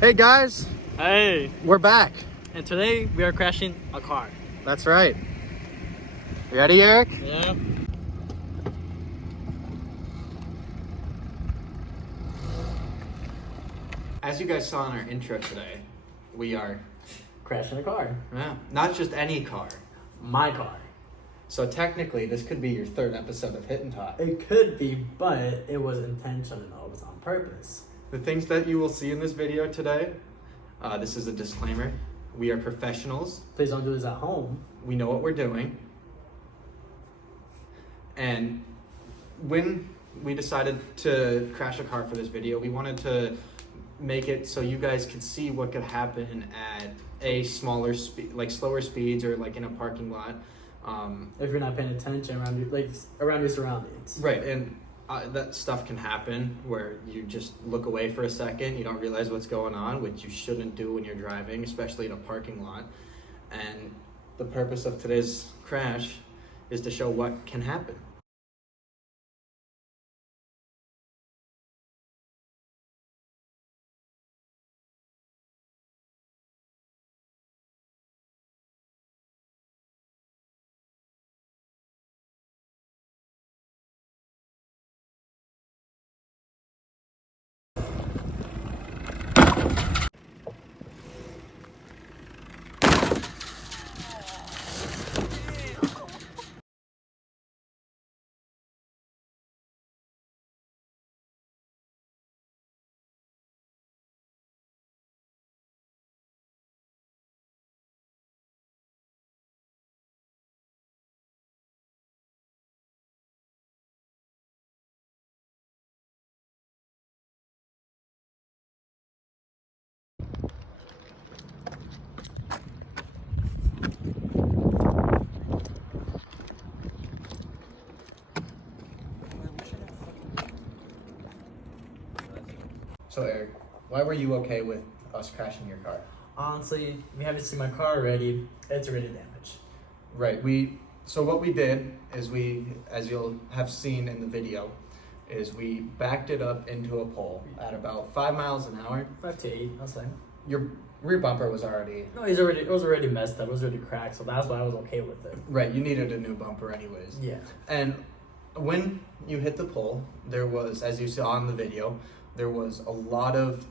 Hey guys, Hey, we're back. and today we are crashing a car. That's right. You ready, Eric? Yeah. As you guys saw in our intro today, we are Crashing a car. not just any car. My car. So technically, this could be your third episode of Hit and Talk. It could be, but it was intentional. It was on purpose. The things that you will see in this video today, this is a disclaimer. We are professionals. Please don't do this at home. We know what we're doing. And when we decided to crash a car for this video, we wanted to make it so you guys could see what could happen at a smaller speed, like slower speeds, or like in a parking lot. If you're not paying attention around your surroundings. Right, and that stuff can happen where you just look away for a second, you don't realize what's going on, which you shouldn't do when you're driving, especially in a parking lot. And the purpose of today's crash is to show what can happen. So Eric, why were you okay with us crashing your car? Honestly, if you haven't seen my car already, it's already damaged. Right, so what we did is as you'll have seen in the video, is we backed it up into a pole at about 5 miles an hour. 5 to 8, I'll say. Your rear bumper was already... No, it was already messed up. It was already cracked, so that's why I was okay with it. Right, you needed a new bumper anyways. Yeah. And when you hit the pole, there was, as you saw in the video, there was a lot of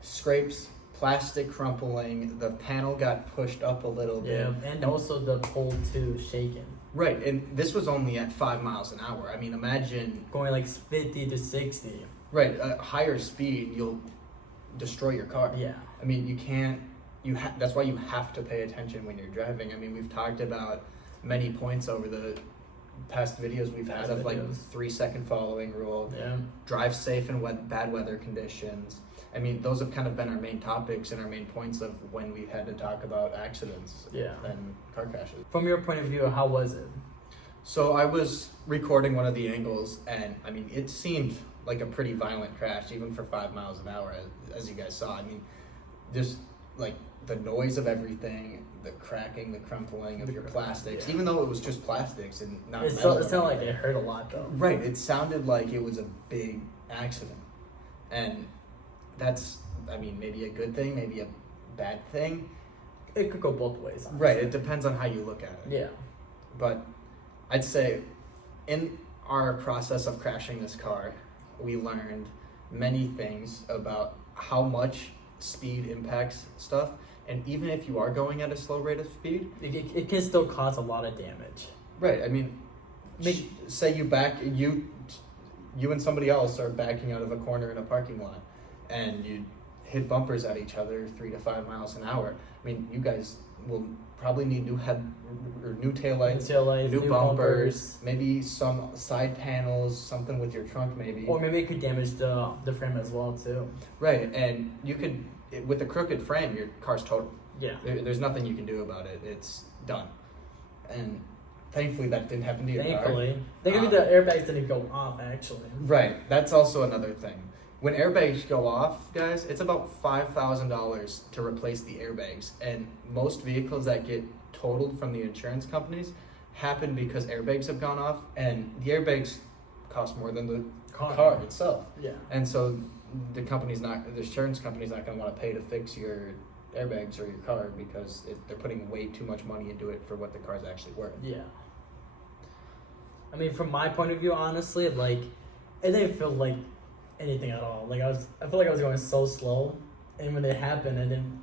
scrapes, plastic crumpling, the panel got pushed up a little bit. Yeah, and also the pole too shaken. Right, and this was only at 5 miles an hour. I mean, imagine... Going like 50 to 60. Right, at higher speed, you'll destroy your car. Yeah. I mean, you can't... that's why you have to pay attention when you're driving. I mean, we've talked about many points over the past videos we've had of like 3-second following rule. Yeah. Drive safe in bad weather conditions. I mean, those have kind of been our main topics and our main points of when we've had to talk about accidents and car crashes. From your point of view, how was it? So I was recording one of the angles, and I mean, it seemed like a pretty violent crash, even for 5 miles an hour, as you guys saw. I mean, just like the noise of everything, the cracking, the crumpling of your plastics, even though it was just plastics and not metal. It sounded like it hurt a lot, though. Right, it sounded like it was a big accident. And that's, I mean, maybe a good thing, maybe a bad thing. It could go both ways, honestly. Right, it depends on how you look at it. Yeah. But I'd say in our process of crashing this car, we learned many things about how much speed impacts stuff. And even if you are going at a slow rate of speed, it can still cause a lot of damage. Right, I mean, say you and somebody else are backing out of a corner in a parking lot, and you hit bumpers at each other 3 to 5 miles an hour. I mean, you guys will probably need new taillights, new bumpers, maybe some side panels, something with your trunk maybe. Or maybe it could damage the frame as well too. Right, and you could, with a crooked frame, your car's total. Yeah. There's nothing you can do about it. It's done. And thankfully that didn't happen to your car. Thankfully. The airbags didn't go off, actually. Right, that's also another thing. When airbags go off, guys, it's about $5,000 to replace the airbags. And most vehicles that get totaled from the insurance companies happen because airbags have gone off, and the airbags cost more than the car itself. Yeah. And so the insurance company's not going to want to pay to fix your airbags or your car because they're putting way too much money into it for what the car's actually worth. Yeah. I mean, from my point of view, honestly, like, it didn't feel like anything at all. Like, I feel like I was going so slow, and when it happened,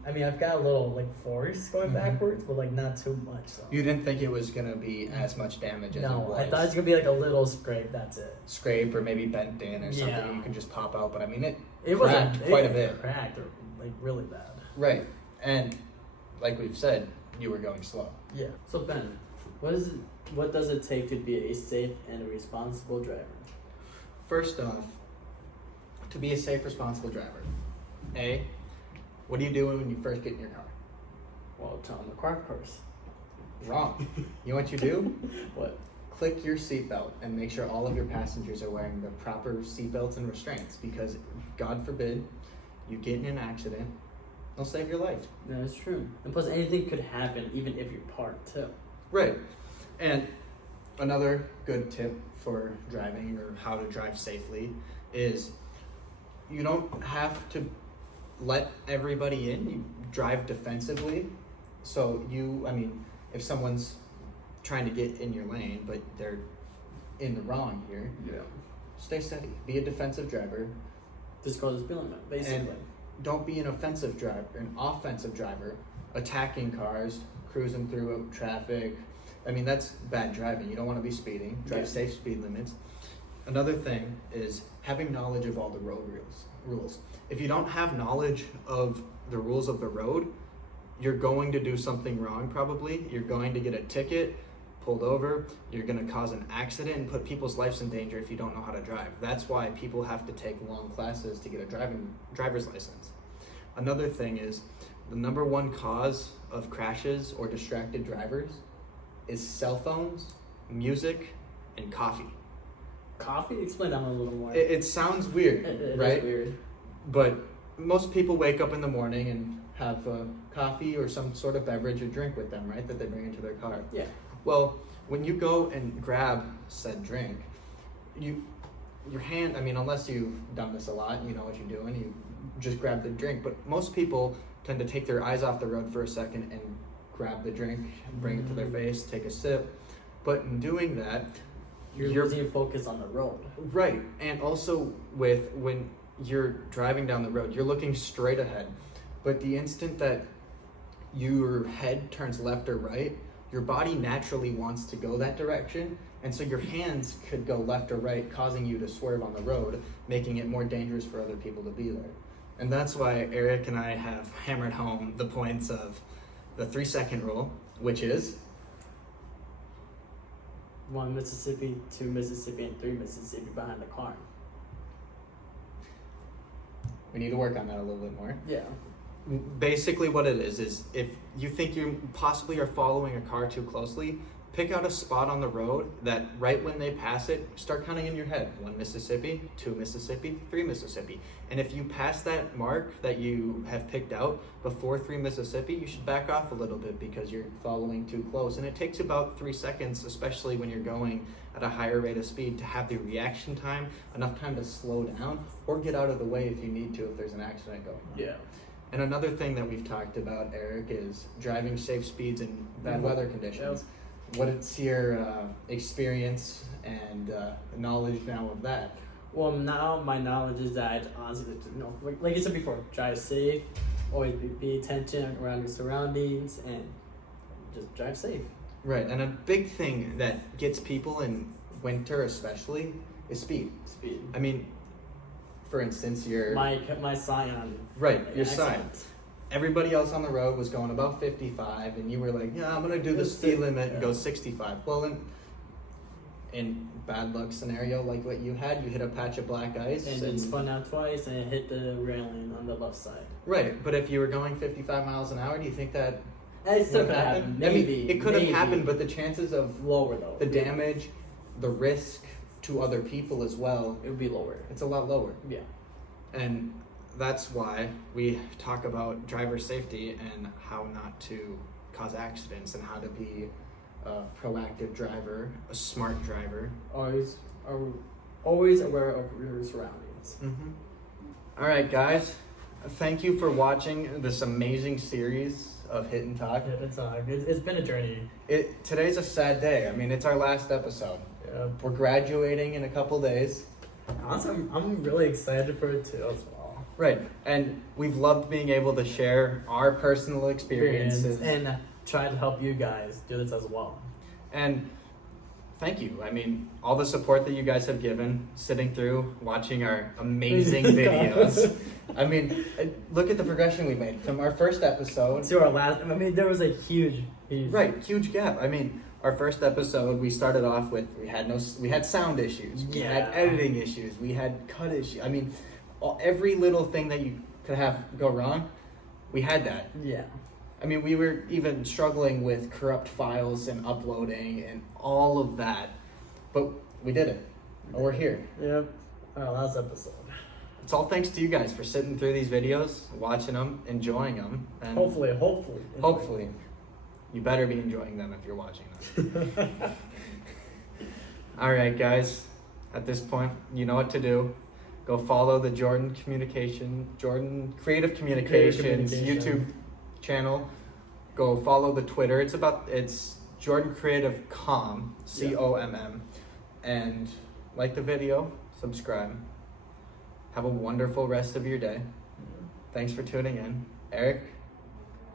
I've got a little, like, force going backwards, but, like, not too much, so. You didn't think it was going to be as much damage as it was? No, I thought it was going to be, like, a little scrape, that's it. Scrape or maybe bent in or something you can just pop out, but I mean, it cracked wasn't quite a bit. Cracked, like, really bad. Right, and like we've said, you were going slow. Yeah. So, Ben, what does it take to be a safe and responsible driver? First off, to be a safe, responsible driver, what are you doing when you first get in your car? Well, turn on the car first. Wrong. You know what you do? What? Click your seatbelt and make sure all of your passengers are wearing the proper seatbelts and restraints, because God forbid you get in an accident, they'll save your life. That's true. And plus, anything could happen even if you're parked too. Right. And another good tip for driving or how to drive safely is you don't have to let everybody in. You drive defensively. So if someone's trying to get in your lane, but they're in the wrong here, stay steady. Be a defensive driver. Just go to the speed limit, basically. And don't be an offensive driver, attacking cars, cruising through traffic. I mean, that's bad driving. You don't want to be speeding. Drive safe speed limits. Another thing is having knowledge of all the road rules. If you don't have knowledge of the rules of the road, you're going to do something wrong probably. You're going to get a ticket, pulled over. You're going to cause an accident and put people's lives in danger if you don't know how to drive. That's why people have to take long classes to get a driver's license. Another thing is the number one cause of crashes or distracted drivers is cell phones, music, and coffee. Coffee? Explain that one a little more. It sounds weird, it right? Is weird. But most people wake up in the morning and have coffee or some sort of beverage or drink with them, right? That they bring into their car. Yeah. Well, when you go and grab said drink, your hand, unless you've done this a lot, you know what you're doing, you just grab the drink. But most people tend to take their eyes off the road for a second and grab the drink, bring it to their face, take a sip. But in doing that, you're losing focus on the road. Right. And also when you're driving down the road, you're looking straight ahead. But the instant that your head turns left or right, your body naturally wants to go that direction. And so your hands could go left or right, causing you to swerve on the road, making it more dangerous for other people to be there. And that's why Eric and I have hammered home the points of the 3-second rule, which is 1 Mississippi, 2 Mississippi, and 3 Mississippi behind the car. We need to work on that a little bit more. Yeah. Basically what it is if you think you possibly are following a car too closely, pick out a spot on the road that right when they pass it, start counting in your head. 1 Mississippi, 2 Mississippi, 3 Mississippi. And if you pass that mark that you have picked out before 3 Mississippi, you should back off a little bit because you're following too close. And it takes about 3 seconds, especially when you're going at a higher rate of speed, to have the reaction time, enough time to slow down or get out of the way if you need to, if there's an accident going on. Yeah. And another thing that we've talked about, Eric, is driving safe speeds in bad weather conditions. What is your experience and knowledge now of that? Well, now my knowledge is that honestly, like you said before, drive safe, always be attention around your surroundings, and just drive safe. Right, and a big thing that gets people in winter especially is speed. Speed. I mean, for instance, your my sign on your sign. Everybody else on the road was going about 55, and you were like, "Yeah, I'm gonna do the speed limit and go 65." Well, in bad luck scenario like what you had, you hit a patch of black ice and then spun out twice and hit the railing on the left side. Right, but if you were going 55 miles an hour, do you think that it still could happen? Maybe it could have happened, but the chances of lower though. The damage, the risk to other people as well, it would be lower. It's a lot lower. Yeah. And that's why we talk about driver safety and how not to cause accidents and how to be a proactive driver, a smart driver. Always aware of your surroundings. Mm-hmm. All right, guys. Thank you for watching this amazing series of Hit and Talk. It's been a journey. Today's a sad day. I mean, it's our last episode. Yeah. We're graduating in a couple days. Honestly, I'm really excited for it too as well. Right, and we've loved being able to share our personal experiences And try to help you guys do this as well. And thank you. I mean, all the support that you guys have given, sitting through, watching our amazing videos. I mean, look at the progression we made from our first episode To our last, I mean, there was a huge. Right, huge gap. I mean, our first episode, we started off with we had sound issues, we had editing issues, we had cut issues. I mean, every little thing that you could have go wrong, we had that. Yeah. I mean, we were even struggling with corrupt files and uploading and all of that, but we did it. We're here. Yep. Our last episode. It's all thanks to you guys for sitting through these videos, watching them, enjoying them, and hopefully, you better be enjoying them if you're watching them. All right, guys. At this point, you know what to do. Go follow the Jordan Creative Communications YouTube channel. Go follow the Twitter. It's Jordan Creative Com, COMM, and like the video, subscribe. Have a wonderful rest of your day. Thanks for tuning in. Eric,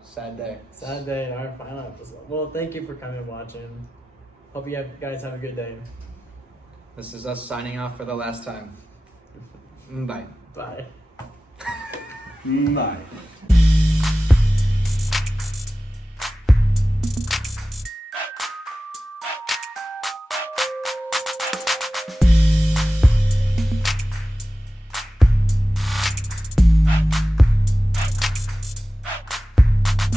sad day. Sad day, our final episode. Well, thank you for coming and watching. Hope you guys have a good day. This is us signing off for the last time. Bye. Bye. Bye.